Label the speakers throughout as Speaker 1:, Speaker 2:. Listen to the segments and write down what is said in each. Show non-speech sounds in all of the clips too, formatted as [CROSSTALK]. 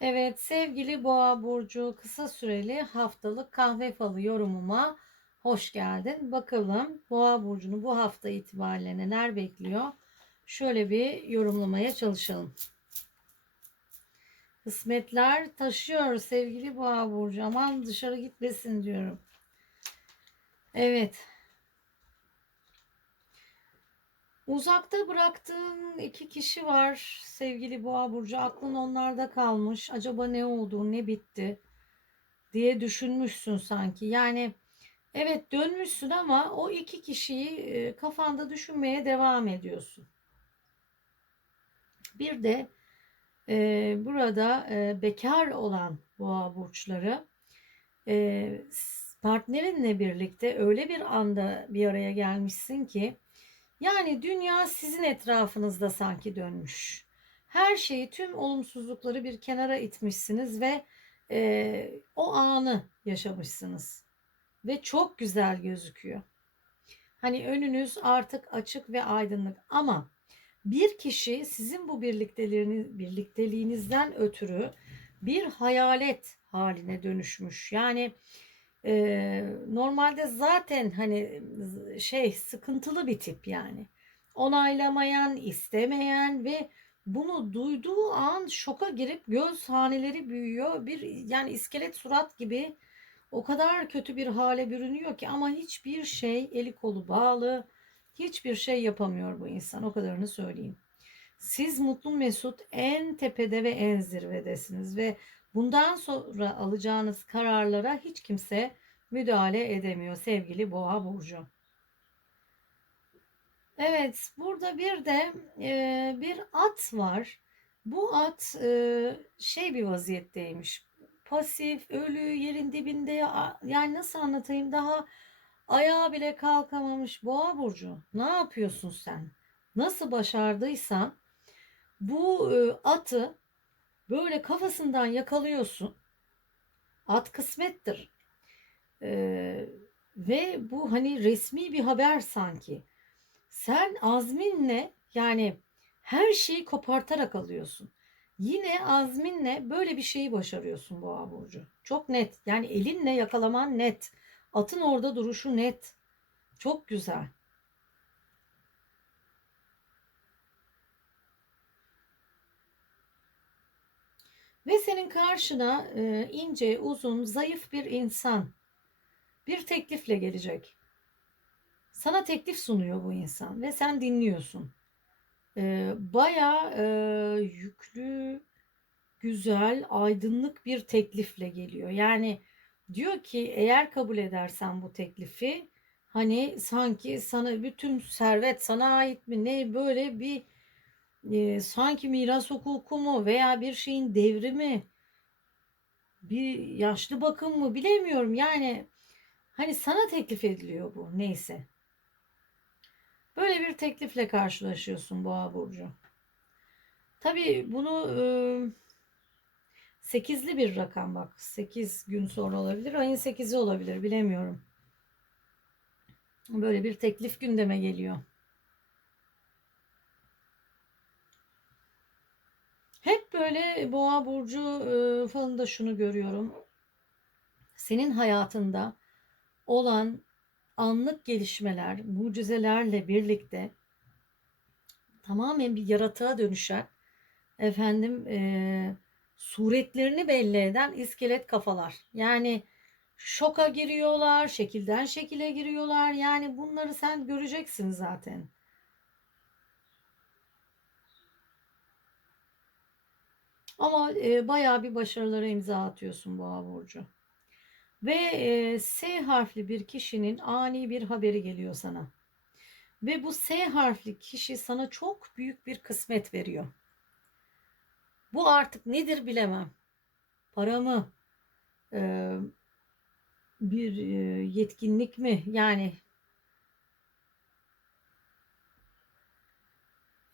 Speaker 1: Evet sevgili Boğa Burcu kısa süreli haftalık kahve falı yorumuma hoş geldin. Bakalım Boğa Burcu'nu bu hafta itibariyle neler bekliyor? Şöyle bir yorumlamaya çalışalım. Kısmetler taşıyor sevgili Boğa Burcu. Aman dışarı gitmesin diyorum. Evet. Uzakta bıraktığın iki kişi var sevgili Boğa Burcu. Aklın onlarda kalmış. Acaba ne oldu, ne bitti diye düşünmüşsün sanki. Yani evet dönmüşsün ama o iki kişiyi e, kafanda düşünmeye devam ediyorsun. Bir de e, burada e, bekar olan Boğa Burçları e, partnerinle birlikte öyle bir anda bir araya gelmişsin ki yani dünya sizin etrafınızda sanki dönmüş. Her şeyi, tüm olumsuzlukları bir kenara itmişsiniz ve e, o anı yaşamışsınız. Ve çok güzel gözüküyor. Hani önünüz artık açık ve aydınlık ama bir kişi sizin bu birlikteliğiniz, birlikteliğinizden ötürü bir hayalet haline dönüşmüş. Yani ee, normalde zaten hani şey sıkıntılı bir tip yani. Onaylamayan, istemeyen ve bunu duyduğu an şoka girip göz haneleri büyüyor. Bir yani iskelet surat gibi o kadar kötü bir hale bürünüyor ki ama hiçbir şey eli kolu bağlı. Hiçbir şey yapamıyor bu insan. O kadarını söyleyeyim. Siz mutlu mesut en tepede ve en zirvedesiniz ve bundan sonra alacağınız kararlara hiç kimse müdahale edemiyor sevgili Boğa burcu. Evet, burada bir de e, bir at var. Bu at e, şey bir vaziyetteymiş. Pasif, ölü, yerin dibinde. Yani nasıl anlatayım? Daha ayağa bile kalkamamış. Boğa burcu. Ne yapıyorsun sen? Nasıl başardıysan bu e, atı böyle kafasından yakalıyorsun. At kısmettir. Ee, ve bu hani resmi bir haber sanki. Sen azminle yani her şeyi kopartarak alıyorsun. Yine azminle böyle bir şeyi başarıyorsun Boğa burcu. Çok net. Yani elinle yakalaman net. Atın orada duruşu net. Çok güzel. Ve senin karşına e, ince, uzun, zayıf bir insan bir teklifle gelecek. Sana teklif sunuyor bu insan ve sen dinliyorsun. Ee, Baya e, yüklü, güzel, aydınlık bir teklifle geliyor. Yani diyor ki eğer kabul edersen bu teklifi hani sanki sana bütün servet sana ait mi ne böyle bir e, sanki miras hukuku mu veya bir şeyin devrimi bir yaşlı bakım mı bilemiyorum yani Hani sana teklif ediliyor bu neyse. Böyle bir teklifle karşılaşıyorsun Boğa burcu. Tabii bunu e, 8'li bir rakam bak. 8 gün sonra olabilir. Ayın 8'i olabilir bilemiyorum. Böyle bir teklif gündeme geliyor. Hep böyle boğa burcu e, falında şunu görüyorum. Senin hayatında olan anlık gelişmeler, mucizelerle birlikte tamamen bir yaratığa dönüşen efendim e, suretlerini belli eden iskelet kafalar. Yani şoka giriyorlar, şekilden şekile giriyorlar. Yani bunları sen göreceksin zaten. Ama e, bayağı bir başarılara imza atıyorsun Boğa Burcu. Ve e, S harfli bir kişinin ani bir haberi geliyor sana. Ve bu S harfli kişi sana çok büyük bir kısmet veriyor. Bu artık nedir bilemem. Para mı? E, bir e, yetkinlik mi? Yani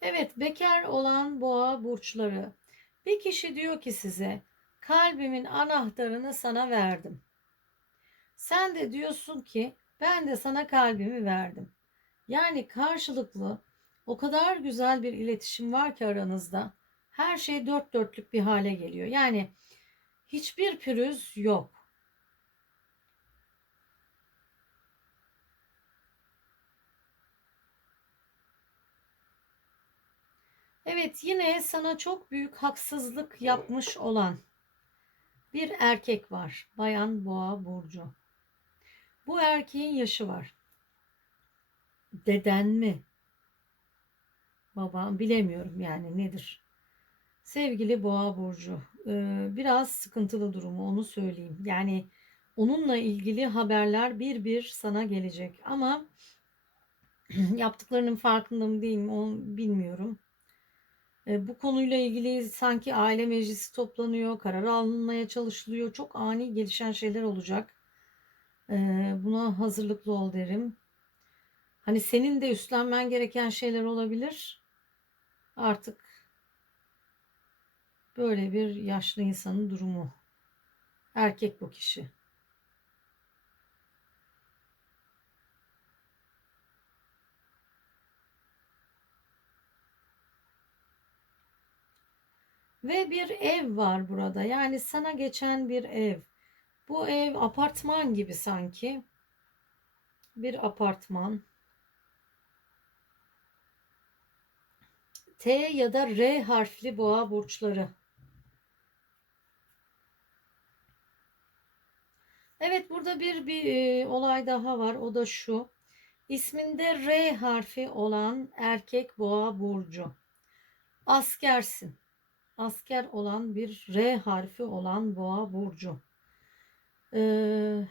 Speaker 1: Evet, bekar olan boğa burçları. Bir kişi diyor ki size, kalbimin anahtarını sana verdim. Sen de diyorsun ki ben de sana kalbimi verdim. Yani karşılıklı o kadar güzel bir iletişim var ki aranızda. Her şey dört dörtlük bir hale geliyor. Yani hiçbir pürüz yok. Evet yine sana çok büyük haksızlık yapmış olan bir erkek var. Bayan Boğa Burcu. Bu erkeğin yaşı var. Deden mi? Babam bilemiyorum yani nedir. Sevgili Boğa Burcu, e, biraz sıkıntılı durumu onu söyleyeyim. Yani onunla ilgili haberler bir bir sana gelecek ama [CLEARS THROAT] yaptıklarının farkında mı değil mi onu bilmiyorum. Bu konuyla ilgili sanki aile meclisi toplanıyor, karar alınmaya çalışılıyor. Çok ani gelişen şeyler olacak. Buna hazırlıklı ol derim. Hani senin de üstlenmen gereken şeyler olabilir. Artık böyle bir yaşlı insanın durumu. Erkek bu kişi. Ve bir ev var burada. Yani sana geçen bir ev. Bu ev apartman gibi sanki. Bir apartman. T ya da R harfli boğa burçları. Evet burada bir bir e, olay daha var. O da şu. İsminde R harfi olan erkek boğa burcu. Askersin. Asker olan bir R harfi olan boğa burcu. Ee,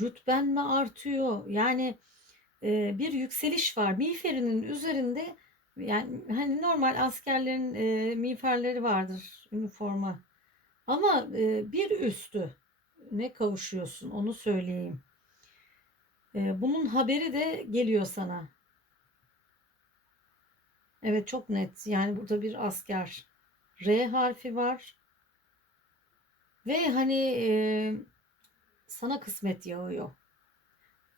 Speaker 1: rütben mi artıyor? Yani e, bir yükseliş var. Miğferinin üzerinde yani hani normal askerlerin e, miğferleri vardır üniforma. Ama e, bir üstü ne kavuşuyorsun onu söyleyeyim. E, bunun haberi de geliyor sana. Evet çok net. Yani burada bir asker. R harfi var. Ve hani e, sana kısmet yağıyor.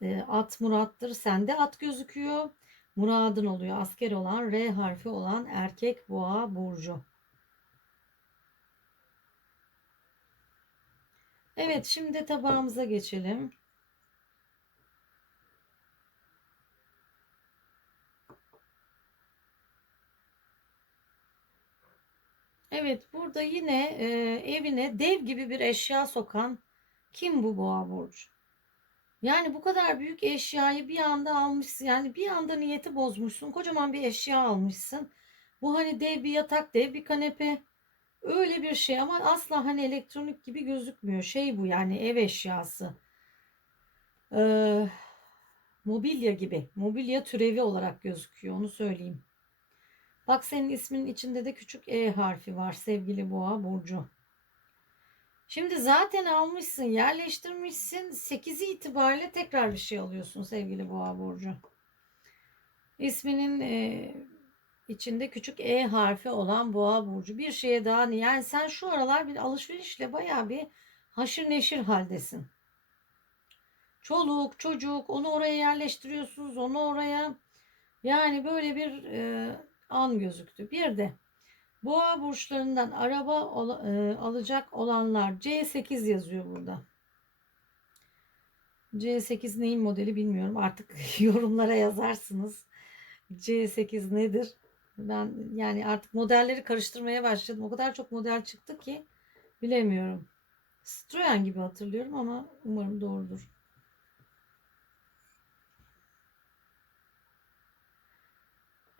Speaker 1: E, at murattır. Sende at gözüküyor. Muradın oluyor. Asker olan R harfi olan erkek boğa burcu. Evet şimdi tabağımıza geçelim. Evet burada yine e, evine dev gibi bir eşya sokan kim bu boğa burcu? Yani bu kadar büyük eşyayı bir anda almışsın. Yani bir anda niyeti bozmuşsun. Kocaman bir eşya almışsın. Bu hani dev bir yatak, dev bir kanepe. Öyle bir şey ama asla hani elektronik gibi gözükmüyor. Şey bu yani ev eşyası. Ee, mobilya gibi. Mobilya türevi olarak gözüküyor. Onu söyleyeyim. Bak senin isminin içinde de küçük E harfi var sevgili Boğa Burcu. Şimdi zaten almışsın, yerleştirmişsin. 8'i itibariyle tekrar bir şey alıyorsun sevgili Boğa Burcu. İsminin e, içinde küçük E harfi olan Boğa Burcu. Bir şeye daha yani sen şu aralar bir alışverişle baya bir haşır neşir haldesin. Çoluk, çocuk, onu oraya yerleştiriyorsunuz, onu oraya. Yani böyle bir e, an gözüktü. Bir de boğa burçlarından araba e, alacak olanlar C8 yazıyor burada. C8 neyin modeli bilmiyorum. Artık [LAUGHS] yorumlara yazarsınız. C8 nedir? Ben yani artık modelleri karıştırmaya başladım. O kadar çok model çıktı ki bilemiyorum. Citroen gibi hatırlıyorum ama umarım doğrudur.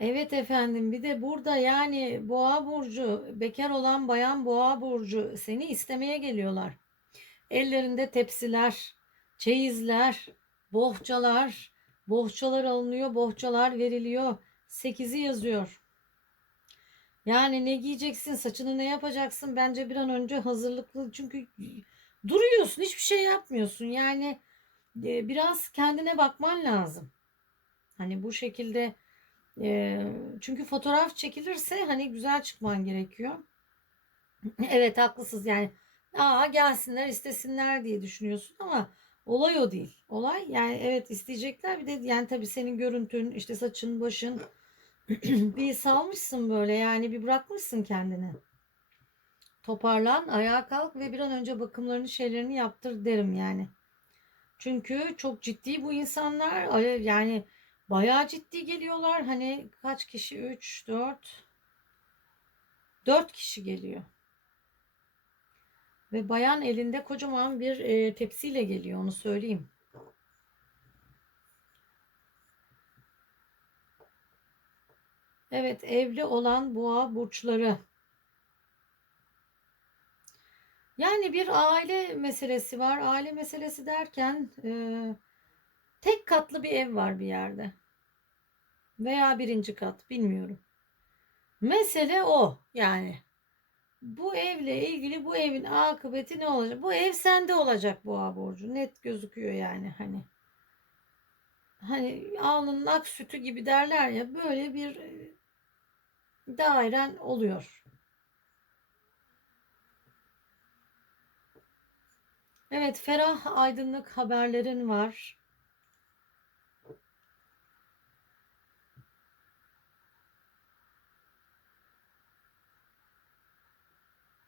Speaker 1: Evet efendim bir de burada yani boğa burcu bekar olan bayan boğa burcu seni istemeye geliyorlar. Ellerinde tepsiler, çeyizler, bohçalar, bohçalar alınıyor, bohçalar veriliyor. Sekizi yazıyor. Yani ne giyeceksin, saçını ne yapacaksın? Bence bir an önce hazırlıklı çünkü duruyorsun, hiçbir şey yapmıyorsun. Yani e, biraz kendine bakman lazım. Hani bu şekilde e, çünkü fotoğraf çekilirse hani güzel çıkman gerekiyor. [CLEARS THROAT] Evet haklısınız yani. Aa gelsinler istesinler diye düşünüyorsun ama olay o değil. Olay yani evet isteyecekler bir de yani tabii senin görüntün işte saçın başın [CLEARS THROAT] bir salmışsın böyle yani bir bırakmışsın kendini. Toparlan, ayağa kalk ve bir an önce bakımlarını şeylerini yaptır derim yani. Çünkü çok ciddi bu insanlar yani bayağı ciddi geliyorlar. Hani kaç kişi? 3, 4 4 kişi geliyor. Ve bayan elinde kocaman bir e, tepsiyle geliyor onu söyleyeyim. Evet, evli olan boğa burçları. Yani bir aile meselesi var. Aile meselesi derken e, tek katlı bir ev var bir yerde. Veya birinci kat bilmiyorum. Mesele o yani. Bu evle ilgili bu evin akıbeti ne olacak? Bu ev sende olacak boğa burcu. Net gözüküyor yani hani. Hani alnının ak sütü gibi derler ya böyle bir e, dairen oluyor. Evet, ferah aydınlık haberlerin var.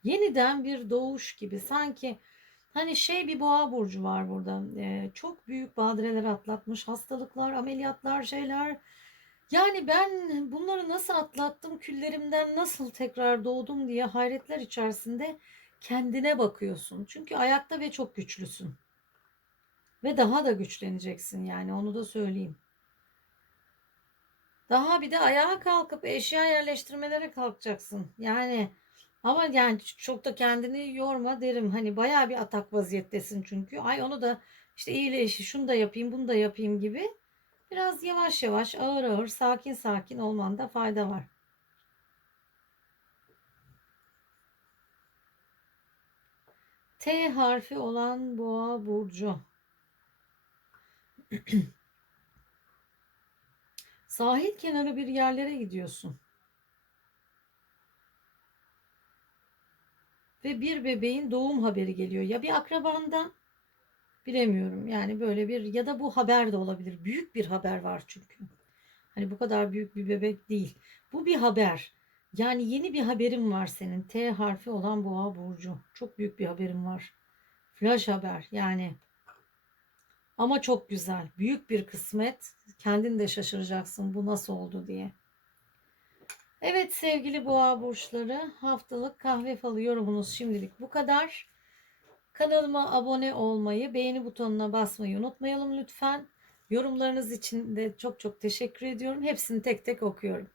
Speaker 1: Yeniden bir doğuş gibi sanki hani şey bir boğa burcu var burada. Ee, çok büyük badireler atlatmış, hastalıklar, ameliyatlar, şeyler. Yani ben bunları nasıl atlattım, küllerimden nasıl tekrar doğdum diye hayretler içerisinde kendine bakıyorsun. Çünkü ayakta ve çok güçlüsün. Ve daha da güçleneceksin yani onu da söyleyeyim. Daha bir de ayağa kalkıp eşya yerleştirmelere kalkacaksın. Yani ama yani çok da kendini yorma derim. Hani bayağı bir atak vaziyettesin çünkü. Ay onu da işte iyileşi şunu da yapayım bunu da yapayım gibi. Biraz yavaş yavaş ağır ağır sakin sakin olmanda fayda var. T harfi olan boğa burcu. [CLEARS THROAT] Sahil kenarı bir yerlere gidiyorsun. Ve bir bebeğin doğum haberi geliyor. Ya bir akrabandan bilemiyorum. Yani böyle bir ya da bu haber de olabilir. Büyük bir haber var çünkü. Hani bu kadar büyük bir bebek değil. Bu bir haber. Yani yeni bir haberim var senin. T harfi olan boğa burcu. Çok büyük bir haberim var. Flash haber yani. Ama çok güzel. Büyük bir kısmet. Kendin de şaşıracaksın bu nasıl oldu diye. Evet sevgili boğa burçları haftalık kahve falı yorumunuz şimdilik bu kadar. Kanalıma abone olmayı, beğeni butonuna basmayı unutmayalım lütfen. Yorumlarınız için de çok çok teşekkür ediyorum. Hepsini tek tek okuyorum.